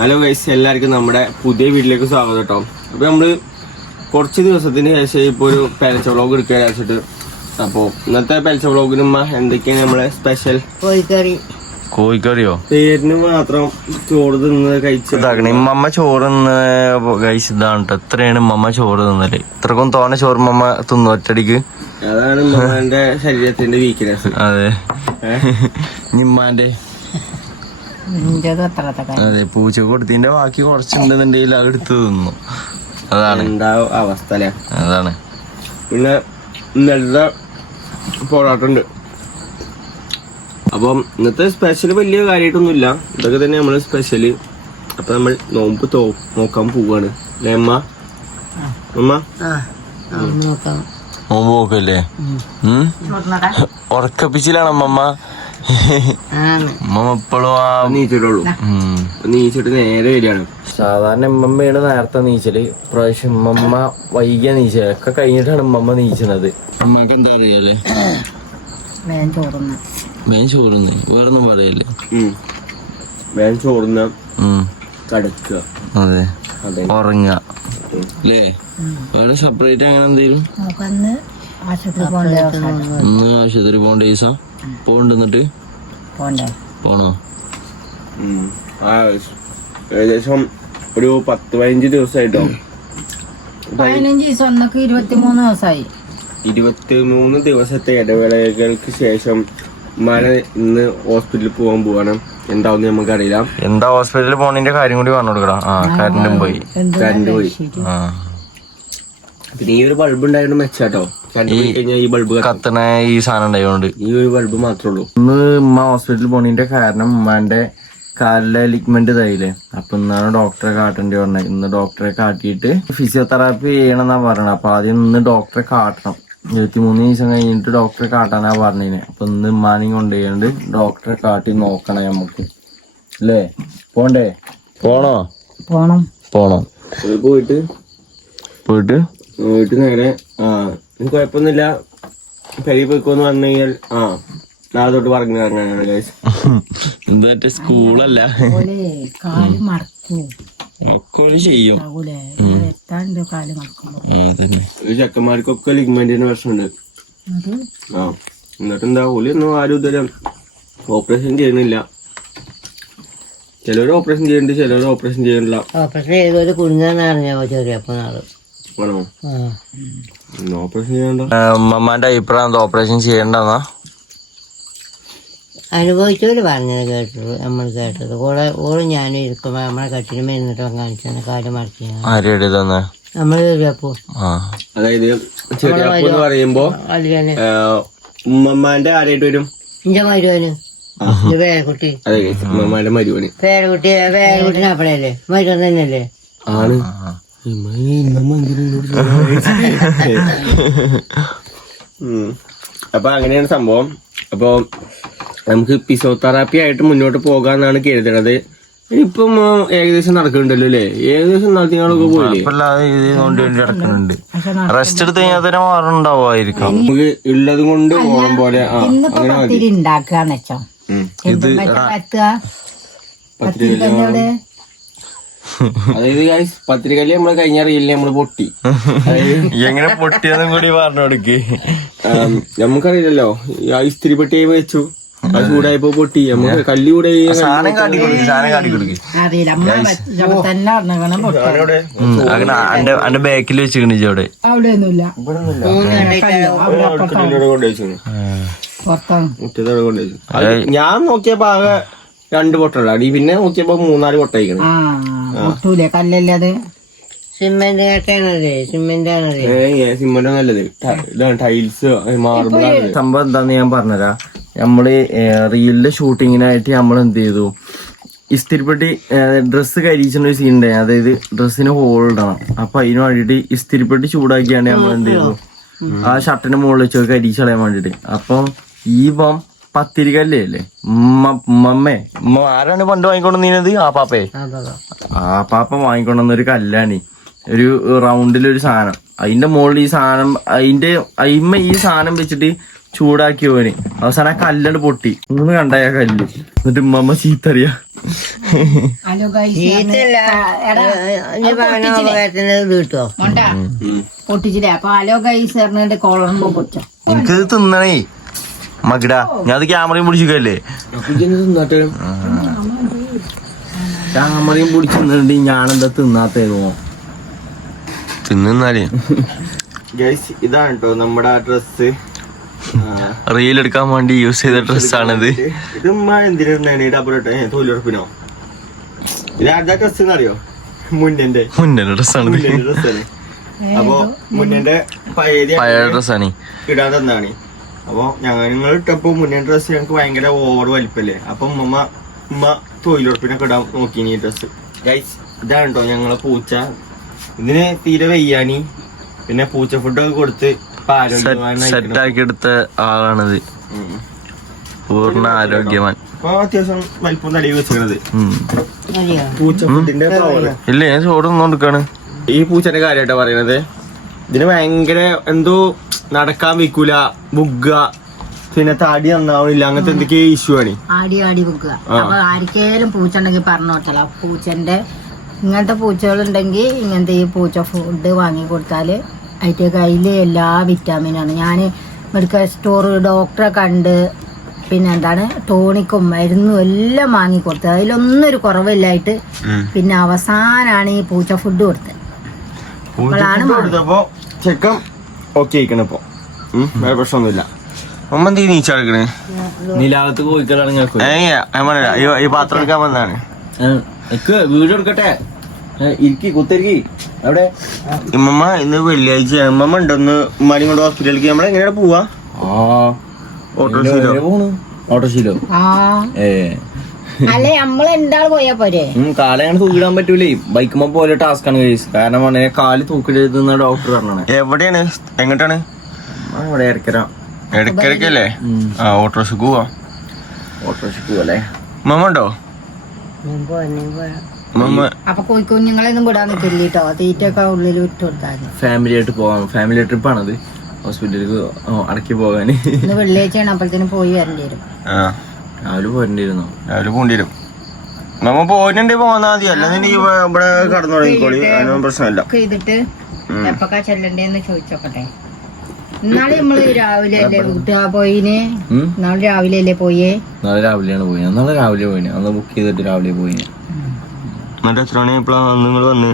Hello guys, എല്ലാവർക്കും നമ്മുടെ പുതിയ വീട്ടിലേക്ക് സ്വാഗതം കേട്ടോ. അപ്പൊ നമ്മള് കുറച്ച് ദിവസത്തിന് ശേഷം ഇപ്പൊ ഒരു പെലച്ച വ്ളോഗ് എടുക്കാൻ വെച്ചിട്ട്. അപ്പൊ ഇന്നത്തെ പെലച്ച വ്ളോഗിനുമ്മ എന്തൊക്കെയാണ് നമ്മളെ സ്പെഷ്യൽ? കോഴിക്കറിയോ? പേരിന് മാത്രം ചോറ് തിന്ന് കഴിച്ചു. ഇമ്മ ചോറ് കഴിച്ച് ഇതാണ് കേട്ടോ. എത്രയാണ് ഇമ്മ ചോറ് തിന്നല്? ഇത്രക്കും തോനെ ചോറ് മമ്മ തിന്നു ഒറ്റടിക്ക്. അതാണ് ഉമ്മന്റെ ശരീരത്തിന്റെ വീക്ക്നെസ്. അതെ, ഇമ്മാന്റെ അതെ പൂച്ച കൊടുത്തിന്റെ ബാക്കി കുറച്ചുണ്ടെന്നുണ്ടെങ്കിൽ അത് എടുത്ത് തിന്നു. അതാണ് ഉണ്ടാവും അവസ്ഥ അല്ലേ. അതാണ്. പിന്നെ ഇന്നലത്തെ പൊറോട്ട ഉണ്ട്. അപ്പം ഇന്നത്തെ സ്പെഷ്യൽ വലിയ കാര്യമായിട്ടൊന്നുമില്ല. ഇതൊക്കെ തന്നെ നമ്മള് സ്പെഷ്യല്. അപ്പൊ നമ്മൾ നോമ്പ് നോക്കാൻ പോവാണ് അല്ലേ അമ്മ? നോമ്പ് നോക്കല്ലേ? ഉറക്കപ്പിച്ചിലാണ് അമ്മമ്മ. അമ്മമ്മ ഇപ്പോഴും നീച്ചിട്ടുള്ളൂ. നീച്ചിട്ട് നേരെ വരികയാണ്. സാധാരണ ഉമ്മമ്മയാണ് നേരത്തെ നീച്ചല്. പ്രാവശ്യം ഉമ്മമ്മ വൈകിയ നീച്ചല്. ഒക്കെ കഴിഞ്ഞിട്ടാണ് ഉമ്മമ്മ നീച്ചണത്. അമ്മക്ക് എന്താ അറിയാലേ? വേഗം ചോറുന്ന് വേറൊന്നും പറയല്ലേ? വേഗം ചോറുന്ന കടക്കുക. അതെ, ഉറങ്ങുക അല്ലേ? വേറെ സെപ്പറേറ്റ് അങ്ങനെ എന്തെങ്കിലും ഇന്ന് ആശുപത്രി പോകേണ്ട ദിവസം പോകണ്ടെന്നിട്ട് പോണോ? ഏകദേശം ഒരു 10-15 ദിവസമായിട്ടോ. 15 ദിവസം 23 ദിവസമായി. 23 ദിവസത്തെ ഇടവേളകൾക്ക് ശേഷം ഉമ്മാനെ ഇന്ന് ഹോസ്പിറ്റലിൽ പോകാൻ പോവാണ്. എന്താവും നമുക്കറിയില്ല. എന്താ ഹോസ്പിറ്റലിൽ പോണതിന്റെ കാര്യം കൂടി പറഞ്ഞു കൊടുക്കണം. കറണ്ട് പോയി. പിന്നെ ഈ ഒരു ബൾബ് ഉണ്ടായിരുന്നു മെച്ചാട്ടോ. ഈ ബൾബ് കത്തണ ഈ സാധനം ഉണ്ടായതുകൊണ്ട് ഈ ഒരു ബൾബ് മാത്രമേ ഉള്ളൂ. ഇന്ന് ഉമ്മ ഹോസ്പിറ്റലിൽ പോണതിന്റെ കാരണം ഉമ്മാന്റെ കാലിലെ ലിഗ്മെന്റ് ഇതായില്ലേ. അപ്പൊ ഇന്നാണ് ഡോക്ടറെ കാട്ടേണ്ടി പറഞ്ഞത്. ഇന്ന് ഡോക്ടറെ കാട്ടിയിട്ട് ഫിസിയോതെറാപ്പി ചെയ്യണമെന്നാ പറയണത്. അപ്പൊ ആദ്യം ഇന്ന് ഡോക്ടറെ കാട്ടണം. 23 ദിവസം കഴിഞ്ഞിട്ട് ഡോക്ടറെ കാട്ടാനാ പറഞ്ഞതിന്. അപ്പൊ ഇന്ന് ഉമ്മാനെയും കൊണ്ടുപോയാണ്ട് ഡോക്ടറെ കാട്ടി നോക്കണം നമുക്ക് അല്ലേ? പോണോ? പോയിട്ട് നേരെ കുഴപ്പമൊന്നുമില്ല പെരി പോയിക്കോന്ന് പറഞ്ഞു കഴിഞ്ഞാൽ നാളെ തൊട്ട് പറഞ്ഞു ഇറങ്ങാനാണ് ഗൈസ്. ഇത് സ്കൂളല്ല, കാല് മറക്കൂ ചെയ്യും. ചെക്കന്മാർക്കൊക്കെ ലിഗ്മെന്റിന് പ്രശ്നമുണ്ട്. എന്നിട്ട് എന്താ ഓല് ഒന്നും ആരും ഇതുവരെ ഓപ്പറേഷൻ ചെയ്യുന്നില്ല. ചിലവര് ഓപ്പറേഷൻ ചെയ്യുന്നുണ്ട്, ചിലവര് ഓപ്പറേഷൻ ചെയ്യുന്നില്ല. ഓപ്പറേഷൻ ചെയ്തോര് കുടുങ്ങാന്നറിഞ്ഞോ ചെറിയപ്പോ നാള്. ആണോ? ഓപ്പറേഷൻ ചെയ്യണ്ട. ഉമ്മമാന്റെ അഭിപ്രായം എന്താ? ഓപ്പറേഷൻ ചെയ്യണ്ടെന്നാ അനുഭവിച്ചവര് പറഞ്ഞത് കേട്ടത്, നമ്മൾ കേട്ടത്. ഓള് ഞാനും ഇരിക്കുമ്പോ നമ്മളെ കട്ടിന് മരുന്നിട്ട് കാണിച്ചാണ് കാല് മറിച്ച് നമ്മള് ചെറിയപ്പോ. അതായത് ചെറിയപ്പോ എന്ന് പറയുമ്പോ ഉമ്മമാന്റെ ആരായിട്ട് വരും? ഇന്റെ മരുവന് പേരക്കുട്ടി. അതെ, ഉമ്മമാന്റെ മരുവന്. പേരക്കുട്ടിനെ അപ്പഴല്ലേ മരുവൻ തന്നെയല്ലേ? ആണ്. അപ്പൊ അങ്ങനെയാണ് സംഭവം. അപ്പൊ നമുക്ക് ഫിസിയോതെറാപ്പി ആയിട്ട് മുന്നോട്ട് പോകാന്നാണ് കരുതണത്. ഇപ്പം ഏകദേശം നടക്കുന്നുണ്ടല്ലോ അല്ലേ? ഏകദേശം നടത്തിയാളൊക്കെ പോയില്ലേ? റെസ്റ്റ് എടുത്ത് കഴിഞ്ഞാൽ തന്നെ മാറുണ്ടാവുമായിരിക്കും. നമുക്ക് ഉള്ളത് കൊണ്ട് പോകാൻ പോലെ അങ്ങനെ മതി. അതായത് ഗൈസ്, പത്രികല് നമ്മള് കഴിഞ്ഞ റീലില് നമ്മള് പൊട്ടി. എങ്ങനെ പൊട്ടിയതും കൂടി പറഞ്ഞു കൊടുക്ക്. നമുക്കറിയില്ലല്ലോ. ഇസ്തിരി പെട്ടി വെച്ചു, അത് ചൂടായപ്പോ പൊട്ടി. നമുക്ക് കല്ല് കൂടെ സാധനം കാട്ടി കൊടുക്ക്. അന്റെ ബാക്കിൽ വെച്ചിട്ടുണ്ട് അവിടെ. ഞാൻ നോക്കിയപ്പോ ആകെ 2 പൊട്ടുള്ള അടി. പിന്നെ നോക്കിയപ്പോ 3-4 പൊട്ടയിക്കണം. കല്ലല്ലേ? സിമെന്റ് നല്ലത്. ഇതാണ് ടൈൽസ്, മാർബിൾ. സംഭവം എന്താന്ന് ഞാൻ പറഞ്ഞുതരാം. നമ്മള് റീലിന്റെ ഷൂട്ടിങ്ങിനായിട്ട് നമ്മൾ എന്ത് ചെയ്തു, ഇസ്തിരിപ്പെട്ടി ഡ്രസ്സ് കരിയിച്ചുള്ള ഒരു സീൻ ഉണ്ടായി. അതായത് ഡ്രസ്സിന് ഹോൾ ഇടണം. അപ്പൊ അതിന് വേണ്ടിട്ട് ഇസ്തിരിപ്പെട്ടി ചൂടാക്കിയാണ് നമ്മൾ എന്ത് ചെയ്തു, ആ ഷർട്ടിന്റെ മുകളിൽ വെച്ച് കരിയിച്ച് കളയാൻ വേണ്ടിട്ട്. അപ്പൊ ഈ പത്തിരികല്ലേ അല്ലേ ഉമ്മ ആരാണ് പണ്ട് വാങ്ങിക്കൊണ്ടുവന്നത്? ആ പാപ്പ വാങ്ങിക്കൊണ്ടുവന്നൊരു കല്ലാണ്. ഒരു റൗണ്ടിലൊരു സാധനം. അതിന്റെ മുകളിൽ ഈ സാധനം ഈ സാധനം വെച്ചിട്ട് ചൂടാക്കി പോന്. അവസാനം ആ കല്ലണ്ട് പൊട്ടി. മൂന്ന് കണ്ടായ കല്ല്. എന്നിട്ട് ഉമ്മ ചീത്തറിയാ. പൊട്ടിച്ചില്ലേ? അപ്പൊ ഹലോ ഗൈസ് പറഞ്ഞിട്ട് കോളറുമ്പോ പൊടിച്ചോ. എനിക്കത് തിന്നണേ മകിടാ. ഞാൻ അത് ക്യാമറയും പിടിച്ചിക്കല്ലേ. ക്യാമറയും പിടിച്ചിട്ടുണ്ട്. ഞാനെന്താ തിന്നാത്തേതോ തിന്നാലേ. ഗൈസ് ഇതാണ് കേട്ടോ നമ്മുടെ ആ ഡ്രസ്സ്. റീൽ എടുക്കാൻ വേണ്ടി യൂസ് ചെയ്ത ഡ്രസ്സാണിത്. ഇത് ഉമ്മ എന്തിനാണ് ഡബിൾ തൊഴിലുറപ്പിനോ? ഇത് ആരുടെ ഡ്രസ് എന്നറിയോ? മുന്നന്റെ ഡ്രസ്സാണ്. ഡ്രസ്സാണ്. അപ്പൊ മുന്നന്റെ പഴയ ഡ്രസ്സാണ് ഇടാൻ തന്നാണ്. അപ്പൊ നിങ്ങൾ ഇട്ടപ്പോ മുന്നേ ഡ്രസ് ഞങ്ങൾക്ക് ഭയങ്കര ഓവർ വലിപ്പല്ലേ. അപ്പൊ ഉമ്മ തൊഴിലുറപ്പിനൊക്കെ ഇടാൻ നോക്കി ഈ ഡ്രസ്. ഗൈസ് ഇതാണ് കേട്ടോ ഞങ്ങളെ പൂച്ച. ഇതിന് തീരെ വയ്യാനി. പിന്നെ പൂച്ച ഫുഡൊക്കെ കൊടുത്ത് സെറ്റാക്കി എടുത്ത ആളാണിത്. പൂർണ്ണ ആരോഗ്യവാൻ. അപ്പൊ അത്യാവശ്യം വലിപ്പം തടി വെച്ചത് പൂച്ച ഫുഡിന്റെ ഇല്ല. ഞാൻ ചോറ് കൊടുക്കാണ്. ഈ പൂച്ചന്റെ കാര്യമായിട്ടാ പറയണത്. ഇതിന് ഭയങ്കര എന്തോ നടക്കാൻ വെക്കൂല, ബുഗ്ഗ, പിന്നെ തടി നന്നാവണില്ല, അങ്ങനത്തെ എന്തൊക്കെയോ ഇഷ്യൂ ആണ്. ആടി വെക്കുക. അപ്പൊ ആർക്കേലും പൂച്ച ഉണ്ടെങ്കിൽ പറഞ്ഞോട്ടല്ല. പൂച്ചന്റെ ഇങ്ങനത്തെ പൂച്ചകളുണ്ടെങ്കിൽ ഇങ്ങനത്തെ ഈ പൂച്ച ഫുഡ് വാങ്ങി കൊടുത്താല് അതിന്റെ കയ്യില് എല്ലാ വിറ്റാമിനാണ്. ഞാൻ മെഡിക്കൽ സ്റ്റോർ ഡോക്ടറെ കണ്ട് പിന്നെ എന്താണ് ടോണിക്കും മരുന്നും എല്ലാം വാങ്ങിക്കൊടുത്തത്. അതിലൊന്നും ഒരു കുറവില്ലായിട്ട് പിന്നെ അവസാനാണ് ഈ പൂച്ച ഫുഡ് കൊടുത്തത്. കൊടുത്തപ്പോ ചെക്കൻ ഓക്കെ ആയിക്കണ. ഇപ്പൊ വേറെ പ്രശ്നമൊന്നുമില്ല. അമ്മ എന്തെങ്കിലും നീച്ചെടുക്കണേ. നിലാകത്ത് കോഴിക്കളാണ്. ഈ പാത്രം എടുക്കാൻ വന്നതാണ്. വീഡിയോ എടുക്കട്ടെ. കുത്തിരിക്കി അവിടെ. ഇമ്മ ഇന്ന് വെള്ളിയാഴ്ച. ഇമ്മ ഉണ്ടോന്ന് ഉമ്മാനും കൊണ്ട് ഹോസ്പിറ്റലിലേക്ക്. നമ്മളെങ്ങനെയാണ് പോവാ? ഓട്ടോശീലോ? അല്ലെ നമ്മള് എന്താള് പോയാ പോരെ. കാലം അങ്ങനെ തൂക്കിടാൻ പറ്റൂലേ. ബൈക്കുമ്പോ പോലെ ടാസ്ക് ആണ് കേസ്. കാരണം അങ്ങനെ കാല് തൂക്കിലെഴുതുന്ന ഡോക്ടർ പറഞ്ഞാണ്. എവിടെയാണ്? എങ്ങോട്ടാണ്? ഇവിടെ ഇടക്കര. ഇടക്കിടക്കല്ലേ? ഓട്ടോറിക്ഷക്ക് പോവാ. ഓട്ടോറിക്ഷക്ക് പോവല്ലേ? മമ്മ ഉണ്ടോ? അപ്പൊ കോഴിക്കുഞ്ഞുങ്ങളെയൊന്നും വിടാൻ നിൽക്കില്ലോ. തീറ്റൊക്കെ ഉള്ളിൽ വിട്ടു കൊടുത്താൽ ഫാമിലി ആയിട്ട് പോവാം. ഫാമിലി ട്രിപ്പാണത്. ഹോസ്പിറ്റലിലേക്ക് അടക്കി പോകാന്. ഇന്ന് വെള്ളിയാഴ്ചയാണ്. അപ്പോഴത്തേനും പോയി വരേണ്ടി വരും. രാവിലെ പോരേണ്ടിരുന്നോ? രാവിലെ പോകേണ്ടി വരും. നമ്മ പോയിട്ടുണ്ടെങ്കിൽ പോന്നാ മതി. അല്ലാതെ ഇവിടെ കടന്നു തുടങ്ങിക്കോളി. അതിനൊന്നും പ്രശ്നമില്ല. ചെയ്തിട്ട് എപ്പൊക്കെ ചെല്ലണ്ടേന്ന് ചോദിച്ചോക്കട്ടെ. ഇന്നാളെ നമ്മള് രാവിലെ അല്ലേ പോയിന്? നാളെ രാവിലെ അല്ലേ പോയേ? നാളെ രാവിലെയാണ് പോയി. നാളെ രാവിലെ പോയിന്. അന്ന് ബുക്ക് ചെയ്തിട്ട് രാവിലെ പോയി. എന്നിട്ട് എത്ര മണി നിങ്ങൾ വന്ന്?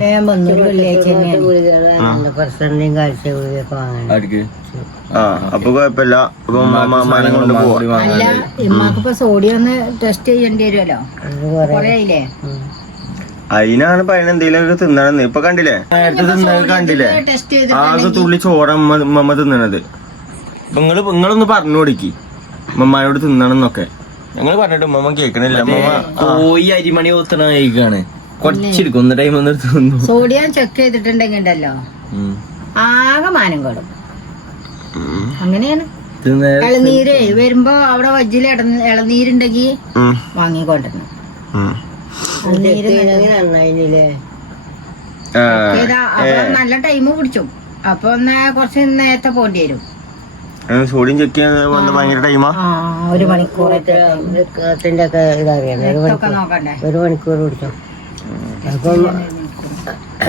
അപ്പൊ കുഴപ്പമില്ല. അല്ല ഇമ്മാക്കിപ്പോ സോഡിയം ഒന്ന് ടെസ്റ്റ് ചെയ്യേണ്ടി വരുമല്ലോ. കൊറേ ആയില്ലേ? അതിനാണ് പറയുന്നത് എന്തെങ്കിലും തിന്നണെന്ന്. ഇപ്പൊ കണ്ടില്ലേ? കണ്ടില്ലേ? ആകെ തുള്ളി ചോറ മമ്മ തിന്നണത്. നിങ്ങളൊന്ന് പറഞ്ഞു കൊടുക്കി മമ്മയോട് തിന്നണെന്നൊക്കെ. ഞങ്ങൾ പറഞ്ഞിട്ട് മമ്മ കേൾക്കണില്ല. പോയി അരിമണി കൊത്തണ കഴിക്കാണ്. കുറച്ചെടുക്കും. ടൈം വന്നിട്ട് സോഡിയം ചെക്ക് ചെയ്തിട്ടുണ്ടെങ്കിൽ ഉണ്ടല്ലോ ആകെ മാനം കേടും. അങ്ങനെയാണ്. ഇളനീര് വരുമ്പോ അവിടെ വജ്ജിൽ ഇളനീരുണ്ടെങ്കിൽ വാങ്ങിക്കൊണ്ടിരുന്നു. നല്ല ടൈം പിടിച്ചു. അപ്പൊ കുറച്ച് നേരത്തെ പോണ്ടി വരും. സോഡിയം ചെക്ക് ചെയ്യാൻ ഭയങ്കര ടൈമാ. 1 മണിക്കൂർ നോക്കണ്ടേ? 1 മണിക്കൂർ പിടിച്ചോ.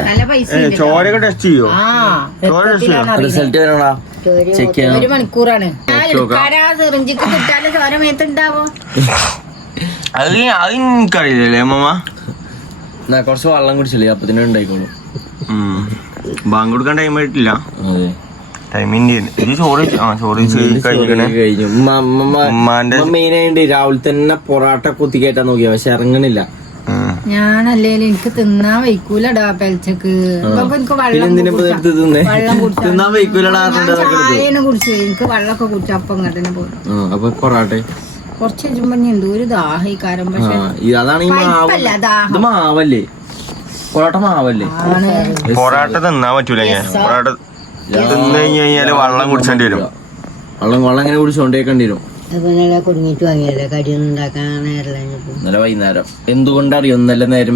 നല്ല പൈസ. ചോരൊക്കെ ടെസ്റ്റ് ചെയ്യോ? റിസൾട്ട് വരണടാ. ചെക്ക് ചെയ്യാം. 1 മണിക്കൂറാണ്. സിറിഞ്ചിക്ക് കിട്ടാതെ ചോര മേത്തുണ്ടാവോ? അത് എനിക്കറിയില്ലല്ലേ അമ്മ. കുറച്ച് വെള്ളം കുടിച്ചില്ലേ അപ്പത്തിന് ഉണ്ടായിക്കോളും. ബാങ്ക് കൊടുക്കാൻ ടൈം ആയിട്ടില്ല. അതെ മെയിനായിട്ട് രാവിലെ തന്നെ പൊറാട്ട കുത്തി കയറ്റാൻ നോക്കിയ പക്ഷെ ഇറങ്ങണില്ല. ഞാനല്ലേലും എനിക്ക് തിന്നാൻ വയ്ക്കൂലടാ പെൽച്ചക്ക്. എനിക്ക് വെള്ളം കുടിച്ചു. എനിക്ക് വെള്ളമൊക്കെ കുടിച്ചു. അപ്പൊ ഇങ്ങോട്ട് പോയി. അപ്പൊ പൊറാട്ടെ കുറച്ച് കഴിയുമ്പോ എന്തോ ഒരു ദാഹിക്കാരം. പക്ഷെ അതാണ് ഈ മാവല്ലേ? പൊറാട്ട മാവല്ലേ? പൊറാട്ട തിന്നാൻ പറ്റൂല. പൊറാട്ട തിന്നു കഴിഞ്ഞാല് വെള്ളം കുടിച്ചേണ്ടി വരും. വെള്ളം എങ്ങനെ കുടിച്ചോണ്ടേക്കേണ്ടി വരും. കുടുങ്ങിട്ട് വാങ്ങിയല്ലേ കടിയൊന്നും ഉണ്ടാക്കാൻ നേരല്ല. ഇന്നലെ വൈകുന്നേരം എന്തുകൊണ്ടറിയോ? ഇന്നലെ നേരം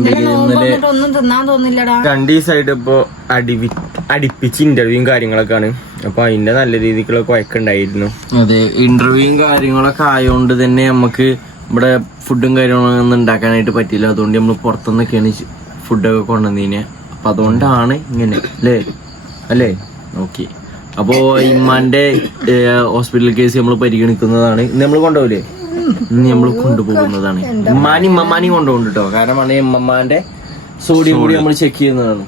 ഒന്നും തിന്നാൻ തോന്നില്ലടാ. 2 ദിവസമായിട്ട് ഇപ്പൊ അടിവിറ്റ് അടുപ്പിച്ച് ഇന്റർവ്യൂവും കാര്യങ്ങളൊക്കെയാണ്. അപ്പൊ അതിന്റെ നല്ല രീതിക്കുള്ള കുഴക്കുണ്ടായിരുന്നു. അതെ, ഇന്റർവ്യൂവും കാര്യങ്ങളൊക്കെ ആയതുകൊണ്ട് തന്നെ നമുക്ക് ഇവിടെ ഫുഡും കാര്യങ്ങളൊന്നും ഉണ്ടാക്കാനായിട്ട് പറ്റില്ല. അതുകൊണ്ട് നമ്മൾ പുറത്തുനിന്നൊക്കെയാണ് ഫുഡൊക്കെ കൊണ്ടുവന്നീനെ. അപ്പൊ അതുകൊണ്ടാണ് ഇങ്ങനെ അല്ലേ. ഓക്കെ, അപ്പോ ഇമ്മാന്റെ ഹോസ്പിറ്റൽ കേസ് നമ്മൾ പരിഗണിക്കുന്നതാണ്. ഇന്ന് നമ്മൾ കൊണ്ടുപോകില്ലേ? ഇന്ന് നമ്മൾ കൊണ്ടുപോകുന്നതാണ്. ഇമ്മമാനി കൊണ്ടുപോകും കേട്ടോ. കാരണം ഇമ്മമാന്റെ സോഡിയം കൂടി നമ്മൾ ചെക്ക് ചെയ്യുന്നതാണ്.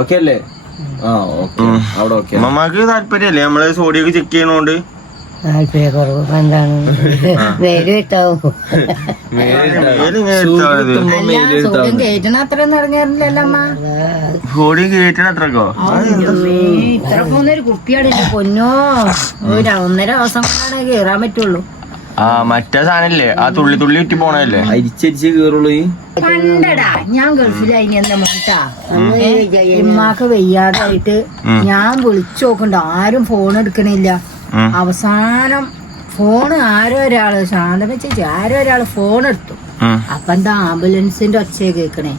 ഓക്കെ അല്ലേ? ആ ഓക്കെ, അവിടെ ഓക്കെ. അമ്മമാക്ക് താല്പര്യമല്ലേ നമ്മള് സോഡിയം ചെക്ക് ചെയ്യണോണ്ട്? താല്പര്യക്കുറവ് എന്താണ്? വേര് കിട്ടാവോ? സോഡിയം കയറ്റണ അത്രയൊന്നും ഇറങ്ങിയാറില്ലല്ലോ അമ്മ. സോഡിയം കയറ്റണ അത്രക്കോ? ഇത്രക്കൊന്നൊരു കുപ്പിയാണ് എന്റെ പൊന്നോ. 1.5 ദിവസം കൊണ്ടാണ് കേറാൻ പറ്റുള്ളൂ. ആ മറ്റേ സാധനല്ലേ, ആ തുള്ളി തുള്ളി ഇട്ടി പോണല്ലേ, അരിച്ചരിച്ച് കേറുള്ളൂ. പണ്ടടാ ഞാൻ ഗൾഫിലായിനി എന്താ മോട്ടാ, ഇമ്മാക്ക് വയ്യാതായിട്ട് ഞാൻ വിളിച്ചു നോക്കണ്ട, ആരും ഫോൺ എടുക്കണില്ല. അവസാനം ഫോണ് ആരോ ഒരാള്, ശാന്തമ ചേച്ചി ആരോ ഒരാള് ഫോൺ എടുത്തു. അപ്പൊ എന്താ ആംബുലൻസിന്റെ ഒച്ചയെ കേക്കണേ.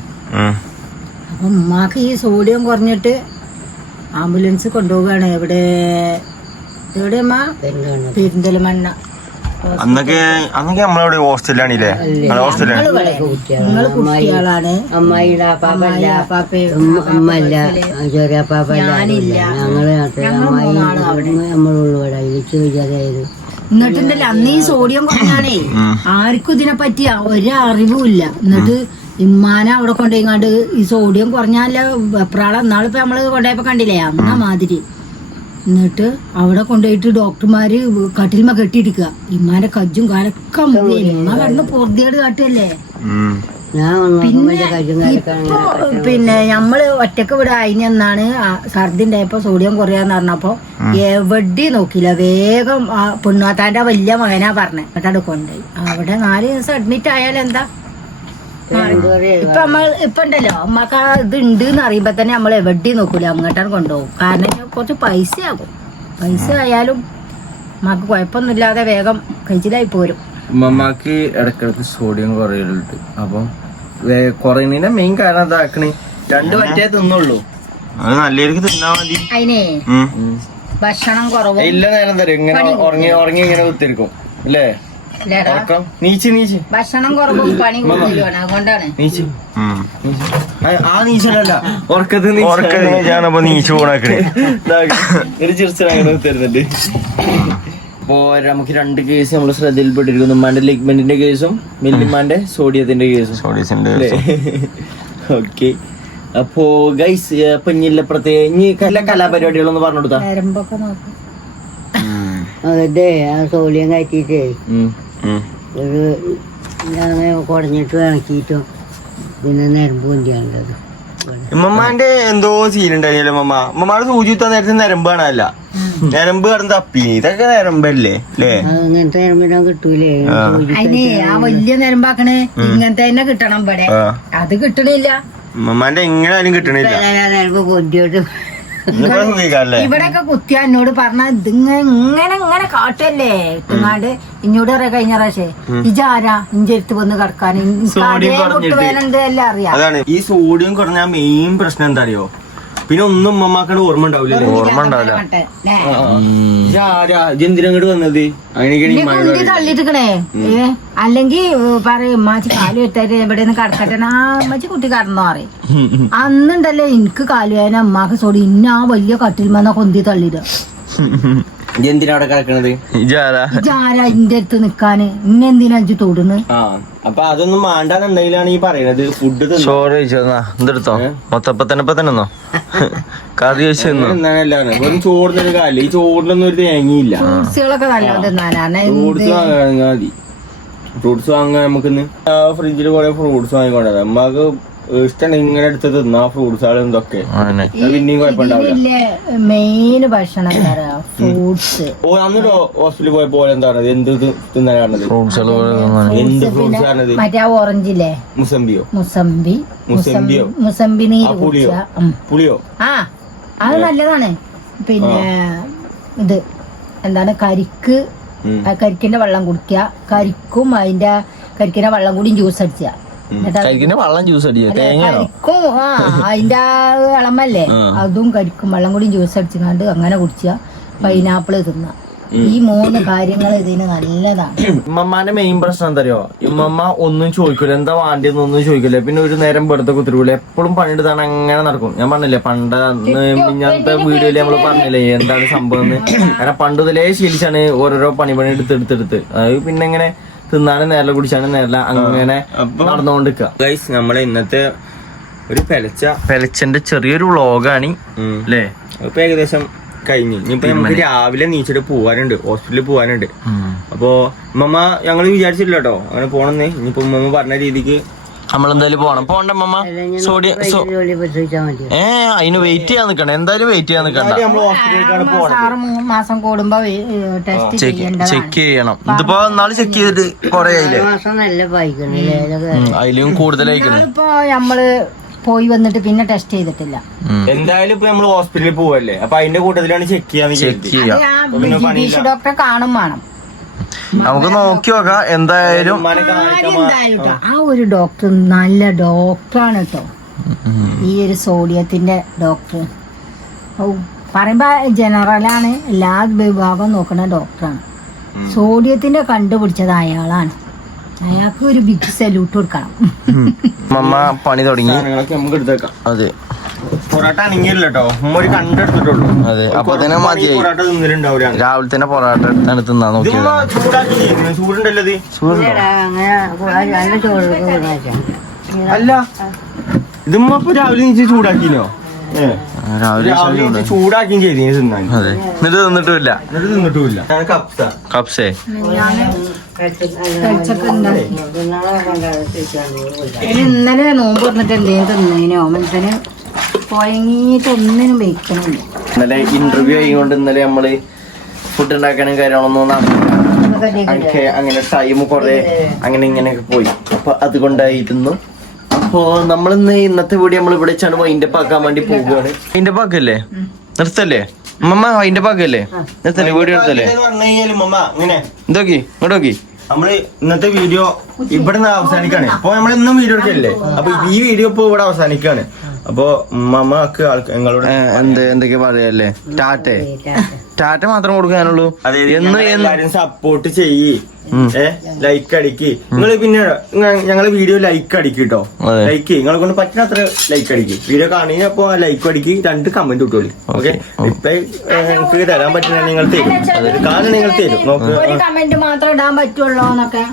അപ്പൊ ഉമ്മാക്ക് ഈ സോഡിയം കുറഞ്ഞിട്ട് ആംബുലൻസ് കൊണ്ടുപോവുകയാണ്. എവിടെയമ്മ? പെരിന്തൽമണ്ണ. അന്നൊക്കെ നമ്മളവിടെ ഹോസ്റ്റലിലാണില്ലേ? ഹോസ്റ്റലാണ്. നിങ്ങള് കുട്ടികളാണ്. അമ്മായിയുടെ അമ്മല്ല, ചെറിയപ്പാപ്പല്ല, നമ്മളുള്ളൂ ഇവിടെ ചോദിക്കാതായത്. എന്നിട്ടുണ്ടല്ലോ അന്ന് ഈ സോഡിയം കുറഞ്ഞാണേ ആർക്കും ഇതിനെ പറ്റി ഒരറിവുമില്ല. എന്നിട്ട് ഇമ്മാനെ അവിടെ കൊണ്ടുപോയിങ്ങാണ്ട് ഈ സോഡിയം കുറഞ്ഞാല വെപ്രാളം നാളിപ്പോ നമ്മള് കൊണ്ടുപോയപ്പോ കണ്ടില്ലേ അന്ന മാതിരി. എന്നിട്ട് അവിടെ കൊണ്ടുപോയിട്ട് ഡോക്ടർമാര് കട്ടിൽമ കെട്ടിയെടുക്കുക. ഇമ്മാന്റെ കജ്ജും കാലൊക്കെ ഇമ്മ കടന്ന് പൊറുതിയേട് കാട്ടുകല്ലേ. പിന്നെ നമ്മള് ഒറ്റക്ക് ഇവിടെ അതിനെന്നാണ് ഛർദി ഉണ്ടായപ്പോ സോഡിയം കുറയാന്ന് പറഞ്ഞപ്പോ എവിടെ നോക്കില്ല, വേഗം പെണ്ണാത്താന്റെ വലിയ മകനാ പറഞ്ഞേ. എന്നിട്ട് കൊണ്ടുപോയി അവിടെ 4 ദിവസം അഡ്മിറ്റ് ആയാലെന്താ. ഇപ്പൊ ഉണ്ടല്ലോ അമ്മക്ക് ഇത് ഉണ്ട് എന്ന് അറിയുമ്പോ തന്നെ നമ്മൾ എവിടെയും നോക്കൂല, അങ്ങോട്ടാണ് കൊണ്ടുപോകും. കാരണം കുറച്ച് പൈസ ആകും. പൈസ ആയാലും അമ്മക്ക് കുഴപ്പമൊന്നുമില്ലാതെ വേഗം കഴിച്ചിലായി പോരും. ഉമ്മമാക്ക് ഇടക്കിടക്ക് സോഡിയം കുറയലുണ്ട്. അപ്പം കുറയുന്നതിന്റെ മെയിൻ കാരണം അതാക്കണേ 2 വറ്റേ തിന്നുള്ളൂ. അത് നല്ലവർക്ക് തിന്നാ മതി. അതിനെ ഭക്ഷണം കുറവ് ഇല്ല നേരം തരും. ഇങ്ങനെ ഉറങ്ങി ഇങ്ങനെ കുത്തിരിക്കും അല്ലേ? ഭക്ഷണം കുറവും പണി കൂടുതലുമാണ്. അതുകൊണ്ടാണ് ആ നീച്ചല്ല ഉറക്കത്തിനാണപ്പോ നീച്ചു പോണേ. തരുന്നുണ്ട്. ഇപ്പോ നമുക്ക് 2 കേസ് നമ്മൾ ശ്രദ്ധയിൽപ്പെട്ടിരിക്കുന്നു. ഉമ്മാന്റെ ലിഗ്മെന്റിന്റെ കേസും മില്ലിമാന്റെ സോഡിയത്തിന്റെ കേസും. ഓക്കെ, അപ്പോ ഗൈസ് ഇല്ല പ്രത്യേക കലാപരിപാടികളൊന്ന് പറഞ്ഞു കൊടുത്താ. അതെ, ആ സോഡിയം കയറ്റിട്ടേ ഒരു കുടഞ്ഞിട്ട് ഇണക്കിയിട്ടും പിന്നെ നരമ്പ് കൊണ്ടിയാണ്ടത്. ഉമ്മമാന്റെ എന്തോ സീനുണ്ടായില്ലോ. ഉമ്മമാരുടെ സൂചി കുത്താൻ നേരത്തെ നരമ്പ് കാണാനല്ല, നരമ്പ് കടന്ന് തപ്പി. ഇതൊക്കെ നരമ്പല്ലേ അല്ലേ? അങ്ങനത്തെ നരമ്പിനാ കിട്ടൂലേ? അതിന് ആ വലിയ നരമ്പാക്കണേ ഇങ്ങനത്തെ തന്നെ കിട്ടണം. ഇവിടെ അത് കിട്ടണില്ല. ഉമ്മമാന്റെ എങ്ങനെയാലും കിട്ടണില്ല. നരമ്പ് കൊണ്ടിയോട്ട് ഇവിടെയൊക്കെ കുത്തിയാ എന്നോട് പറഞ്ഞ ഇങ്ങനെ കാട്ടല്ലേ ഇട്ടുങ്ങാണ്ട് ഇന്നോട് പറയാ കഴിഞ്ഞ പ്രാവശ്യം ഇജാരാ ഇഞ്ചെ അടുത്ത് വന്ന് കിടക്കാൻ എല്ലാം അറിയാം. അതാണ് ഈ സോഡിയം കുറഞ്ഞ മെയിൻ പ്രശ്നം എന്താ അറിയോ? പിന്നെ ഒന്നും ഉമ്മമാക്കടെ ഓർമ്മ ഉണ്ടാവില്ല. ഓർമ്മ ഉണ്ടാവില്ല. എന്തിനങ്ങോട്ട് വന്നത് തള്ളിട്ടിക്കണേ. അല്ലെങ്കിൽ പറയും ഉമ്മാച്ചി കാല് വെട്ടായിട്ട് ഇവിടെ നിന്ന് കടക്കട്ടെ. ആ ഉമ്മച്ചി കുട്ടി കടന്നോ പറയും. അന്നുണ്ടല്ലേ എനിക്ക് കാലുവേന അമ്മാക്ക് സോടി ഇന്ന ആ വലിയ കട്ടിൽമെന്ന കൊന്തി തള്ളിടുക. എന്തിനാ അവിടെ കിടക്കണത്? ഇജാരാ ഇന്റെ അടുത്ത് നിക്കാന് ഇന്നെന്തിനാ അഞ്ചു തോടുന്നു. അപ്പൊ അതൊന്നും മാണ്ടാന്നുണ്ടെങ്കിലാണ് ഈ പറയണത്. ഫുഡ് ചോറ് എന്തെടുത്തോ മൊത്തപ്പത്തനപ്പത്തനോ കറി വെറും ചോറിനൊരു കാല്. ഈ ചോറിനൊന്നും ഒരു തേങ്ങയില്ല. ഫ്രൂട്ട്സുകളൊക്കെ നല്ലത് തിന്നാനാണ്. ഫ്രൂട്ട്സ് വാങ്ങാൻ മതി. ഫ്രൂട്ട്സ് വാങ്ങാൻ നമുക്കിന്ന് ഫ്രിഡ്ജിൽ കുറെ ഫ്രൂട്ട്സ് വാങ്ങിക്കൊണ്ടത്. നമ്മക്ക് ഇഷ്ടമാണ് ഇങ്ങനെ എടുത്ത് തിന്നാ ഫ്രൂട്ട്സുകൾ എന്തൊക്കെ. പിന്നെയും കുഴപ്പമുണ്ടാവില്ല. മെയിൻ ഭക്ഷണം ഫ്രൂട്ട്സ്. ഓ അന്ന് ഹോസ്പിറ്റലിൽ പോയപ്പോ എന്താണ് എന്ത് തിന്നാൻ കാണുന്നത്? എന്ത് ഫ്രൂട്ട്സ് ആണത്? മറ്റേ ഓറഞ്ചില്ലേ, മുസംബിയോ? മുസംബി നീര് പുളിയോ? ആ അത് നല്ലതാണ്. പിന്നെ ഇത് എന്താണ് കരിക്കിന്റെ വെള്ളം കുടിക്കുക. കരിക്കും അതിന്റെ കരിക്കിന്റെ വെള്ളം കൂടി ജ്യൂസ് അടിച്ച കരിക്കിന്റെ വെള്ളം ജ്യൂസ് അടിക്കുക തേങ്ങയാണോ? കരിക്കും അതിന്റെ ആ ഇളമല്ലേ അതും കരിക്കും വെള്ളം കൂടി ജ്യൂസ് അടിച്ചുകൊണ്ട് അങ്ങനെ കുടിക്കുക. പൈനാപ്പിള് തിന്ന. ഈ 3 കാര്യങ്ങൾ ഇതിന് നല്ലതാണ്. ഉമ്മമാന്റെ മെയിൻ പ്രശ്നം എന്താ അറിയോ? ഉമ്മമ്മ ഒന്നും ചോദിക്കൂല, എന്താ വേണ്ടിയെന്നൊന്നും ചോദിക്കൂല. പിന്നെ ഒരു നേരം വെറുതെ കുത്തിരിക്കൂല, എപ്പോഴും പണിയെടുത്താണ് അങ്ങനെ നടക്കും. ഞാൻ പറഞ്ഞില്ലേ പണ്ട് ഇങ്ങനത്തെ വീഡിയോയില് നമ്മള് പറഞ്ഞില്ലേ എന്താണ് സംഭവം എന്ന്. കാരണം പണ്ട് മുതലേ ശീലിച്ചാണ് ഓരോരോ പണി എടുത്തെടുത്ത് അത് പിന്നെ ഇങ്ങനെ തിന്നാനും നേരില കുടിച്ചാനും നേരില അങ്ങനെ നടന്നുകൊണ്ടിരിക്കുക. ഗൈസ് നമ്മളെ ഇന്നത്തെ ഒരു പെലച്ചന്റെ ചെറിയൊരു വ്ളോഗാണ് അല്ലേ. ഇപ്പൊ ഏകദേശം കഴിഞ്ഞു. ഇനിയിപ്പോ നമുക്ക് രാവിലെ നീച്ചിട്ട് പോവാനുണ്ട്, ഹോസ്പിറ്റലിൽ പോവാനുണ്ട്. അപ്പൊ ഉമ്മ ഞങ്ങള് വിചാരിച്ചില്ല കേട്ടോ അങ്ങനെ പോണെന്ന്. ഇനിയിപ്പോ ഉമ്മ പറഞ്ഞ രീതിക്ക് നമ്മളെന്തായാലും പോണ്ട ഉമ്മ. അതിന് വെയിറ്റ് ചെയ്യാൻ നിക്കണ്ട, എന്തായാലും വെയിറ്റ് ചെയ്യാൻ നിക്കണ്ട. നമ്മള് ഹോസ്പിറ്റലിലേക്കാണ് പോണത്. 6 മാസം കൂടുമ്പോ ചെക്ക് ചെയ്യണം. ഇതിപ്പോ നാളെ ചെക്ക് ചെയ്തിട്ട് കൊറേ ആയില്ലേ, അതിലും കൂടുതലായിക്കണേ. ഇപ്പൊ നമ്മള് പോയി വന്നിട്ട് പിന്നെ ടെസ്റ്റ് ചെയ്തിട്ടില്ല. എന്തായാലും ഇപ്പൊ നമ്മള് ഹോസ്പിറ്റലിൽ പോവല്ലേ, അപ്പൊ അതിന്റെ കൂട്ടത്തിലാണ് ചെക്ക് ചെയ്യാൻ. ഡോക്ടറെ കാണും വേണം. നമുക്ക് നോക്കി നോക്കാം എന്തായാലും. ആ ഒരു ഡോക്ടർ നല്ല ഡോക്ടറാണ് കേട്ടോ, ഈ ഒരു സോഡിയത്തിന്റെ ഡോക്ടർ. പറയുമ്പോ ജനറലാണ്, എല്ലാ വിഭാഗവും നോക്കുന്ന ഡോക്ടറാണ്. സോഡിയത്തിന്റെ കണ്ടുപിടിച്ചത് അയാളാണ്. അയാൾക്ക് ഒരു ബിഗ് സല്യൂട്ട് കൊടുക്കണം. മമ്മ പണി തുടങ്ങി. നമുക്ക് എടുത്തേക്കാം. അതെ, പൊറോട്ട അണങ്ങിയില്ല കേട്ടോ, ഉമ്മ ഒരു കണ്ടെടുത്തിട്ടുള്ളൂ. അതെ, അപ്പൊ തന്നെ മതിയായി. പൊറോട്ട തിന്നിട്ടുണ്ടാവില്ല. രാവിലെ തന്നെ പൊറോട്ട എടുത്താണ് തിന്നാൻ നോക്കിയത്. ചൂടുണ്ടല്ലോ അല്ല, ഇതുമ്മ ഇപ്പൊ രാവിലെ നീച്ച് ചൂടാക്കിനോ? രാവിലെ ചൂടാക്കിയും ചെയ്തു തിന്നാൻ. അതെ, എന്നിട്ട് തിന്നിട്ടുമില്ല. കപ്സേ ഇന്നലെ നോമ്പ് പറഞ്ഞിട്ട് എന്തേലും തിന്നേനോ മനുഷ്യന് കുഴങ്ങിയിട്ട് ഒന്നിനും വെക്കണില്ല. ഇന്നലെ ഇന്റർവ്യൂ ആയിക്കൊണ്ട് ഇന്നലെ നമ്മള് ഫുഡ് ഉണ്ടാക്കാനും കാര്യങ്ങളൊന്നും അങ്ങനെ ടൈം കൊറേ അങ്ങനെ ഇങ്ങനെയൊക്കെ പോയി. അപ്പൊ അതുകൊണ്ടായിരുന്നു. അപ്പൊ നമ്മളിന്ന് ഇന്നത്തെ വീഡിയോ നമ്മൾ ഇവിടെ വെച്ചാണ് വൈൻഡപ്പ് ആക്കാൻ വേണ്ടി പോവുകയാണ്. വൈൻഡപ്പ് ആക്കല്ലേ, നിർത്തല്ലേ മമ്മ? വൈൻഡപ്പ് ആക്കല്ലേ, നിർത്തല്ലേ, വീഡിയോ എടുത്തല്ലേ? ഇതോക്കി ഇങ്ങോട്ടോക്കി. നമ്മള് ഇന്നത്തെ വീഡിയോ ഇവിടെ നിന്ന് അവസാനിക്കാണ്. അപ്പൊ നമ്മൾ ഇന്നും വീഡിയോ എടുക്കല്ലേ, അപ്പൊ ഈ വീഡിയോ ഇപ്പൊ ഇവിടെ അവസാനിക്കാണ്. അപ്പൊ ഉമ്മക്ക് ഞങ്ങളോട് എന്തൊക്കെ പറയല്ലേ? ടാറ്റ മാത്രം കൊടുക്കാനുള്ളൂ. എല്ലാരും സപ്പോർട്ട് ചെയ്യ്, ലൈക്ക് അടിക്ക്. നിങ്ങള് പിന്നെ ഞങ്ങളെ വീഡിയോ ലൈക്ക് അടിക്ക് കേട്ടോ. ലൈക്ക് നിങ്ങളെ കൊണ്ട് പറ്റുന്ന അത്ര ലൈക്ക് അടിക്ക്. വീഡിയോ കാണുന്നപ്പോ ലൈക്ക് അടിക്ക്, 2 കമന്റ് ഇട്ടോളി. ഓക്കെ, ഇപ്പൊ നിങ്ങൾക്ക് തരാൻ പറ്റുന്ന നിങ്ങൾ തരും, കാണുന്ന നിങ്ങൾ തരും. നോക്ക്, കമന്റ് മാത്രം ഇടാൻ പറ്റുള്ളൂ എന്നൊക്കെ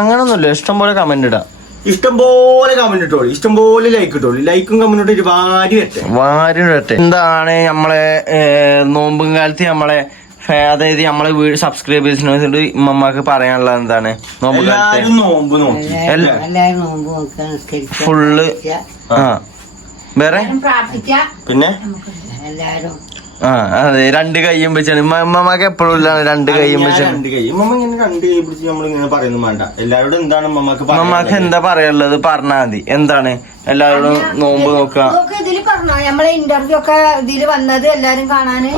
അങ്ങനൊന്നുമില്ല, ഇഷ്ടംപോലെ കമന്റ് ഇടാം. ഇഷ്ടംപോലെ കമന്റ് ഇട്ടോളി, ഇഷ്ടംപോലെ ലൈക്ക് ഇട്ടോളി. ലൈക്കും കമന്റ് ഇട്ട് വാരി വരട്ടെ. എന്താണ് നമ്മളെ നോമ്പും കാലത്ത് നമ്മളെ അതായത് നമ്മളെ സബ്സ്ക്രൈബേഴ്സിനോട് ഉമ്മക്ക് പറയാനുള്ളത് എന്താണ്? നോമ്പ് കാലത്ത് നോമ്പ് നോക്കി ഫുള്ള് വേറെ പിന്നെ അതെ, 2 കൈയും വെച്ചാണ് ഉമ്മക്ക് എപ്പോഴും ഇല്ലാണ്. 2 കൈയും വെച്ചാണ്. 2 കൈ പിടിച്ച് നമ്മളിങ്ങനെ പറയുന്നു വേണ്ട. എല്ലാവരോടും എന്താണ് ഉമ്മക്ക് എന്താ പറയാനുള്ളത് പറഞ്ഞാ മതി. എന്താണ് എല്ലാവരോടും നോമ്പ് നോക്കുക. നമ്മളെ ഇന്റർവ്യൂ ഒക്കെ ഇതില് വന്നത് എല്ലാരും കാണാന്.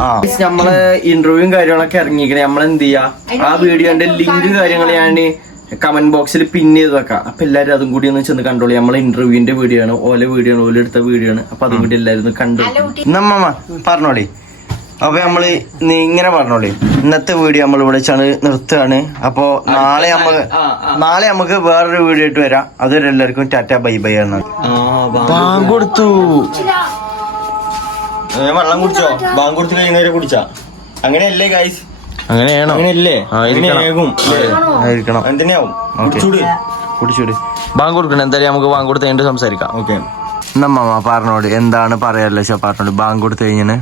നമ്മള് ഇന്റർവ്യൂവും കാര്യങ്ങളൊക്കെ ഇറങ്ങിക്കണേ. നമ്മളെന്ത് ചെയ്യാ, ആ വീഡിയോന്റെ ലിങ്ക് കാര്യങ്ങൾ ഞാൻ കമന്റ് ബോക്സിൽ പിൻ ചെയ്ത് വെക്കാം. അപ്പൊ എല്ലാരും അതും കൂടി ഒന്ന് ചെന്ന് കണ്ടോളൂ. നമ്മളെ ഇന്റർവ്യൂവിന്റെ വീഡിയോ ആണ്, ഓല വീഡിയോ ആണ്, ഓല എടുത്ത വീഡിയോ ആണ്. അപ്പൊ അതും കൂടി എല്ലാരും കണ്ടോളൂ. നമ്മ പറഞ്ഞോളി. അപ്പൊ നമ്മള് ഇങ്ങനെ പറഞ്ഞോളി, ഇന്നത്തെ വീഡിയോ നമ്മൾ ഇവിടെ വെച്ചാണ് നിർത്തുകയാണ്. അപ്പൊ നാളെ നമുക്ക് വേറൊരു വീഡിയോ ആയിട്ട് വരാം. അതുവരെ എല്ലാവർക്കും ടാറ്റ ബൈ ബൈ ആണ്. കൊടുത്തു വെള്ളം കുടിച്ചോ? ബാങ്ക് കൊടുത്ത് കഴിയുന്നവരെ കുടിച്ചാ അങ്ങനെയല്ലേ ഗൈസ്? അങ്ങനെയാണോ? അങ്ങനെയല്ലേ? ആയിരിക്കണം. എന്തിനാവും? കുടിച്ചൂടി. ബാങ്ക് കൊടുക്കണം. എന്തായാലും നമുക്ക് ബാങ്ക് കൊടുത്ത് കഴിഞ്ഞിട്ട് സംസാരിക്കാം. ഓക്കെ, നമ്മ പറഞ്ഞോട് എന്താണ് പറയാല്ലോ? പറഞ്ഞോട് ബാങ്ക് കൊടുത്ത് കഴിഞ്ഞാണ്.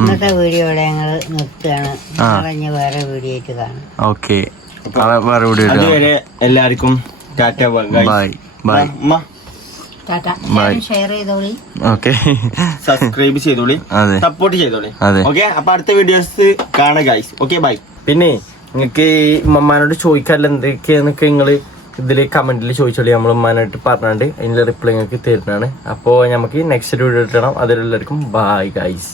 ഇന്നത്തെ വീഡിയോയുടെ ഞങ്ങൾ നിർത്തുകയാണ്. വേറെ വീഡിയോ ആയിട്ട് കാണാം. ഓക്കെ, വേറെ വീഡിയോ. അതുവരെ എല്ലാവർക്കും ടാറ്റ ബൈ ബൈ. ഷെയർ ചെയ്തോളി, ഓക്കെ, സബ്സ്ക്രൈബ് ചെയ്തോളി, സപ്പോർട്ട് ചെയ്തോളി. ഓക്കെ, അപ്പൊ അടുത്ത വീഡിയോസ് കാണാം ഗൈസ്. Okay, by. പിന്നെ നിങ്ങൾക്ക് ഉമ്മമാനോട് ചോദിക്കാറില്ല എന്തൊക്കെയാന്നൊക്കെ നിങ്ങള് ഇതില് കമന്റിൽ ചോദിച്ചോളി. നമ്മൾ ഉമ്മാനായിട്ട് പറഞ്ഞാണ്ട് അതിനുള്ള റിപ്ലൈ നിങ്ങൾക്ക് തരുന്നതാണ്. അപ്പോൾ നമുക്ക് നെക്സ്റ്റ് വീഡിയോ ഇടണം. അതിലെല്ലാവർക്കും ബൈ ഗൈസ്.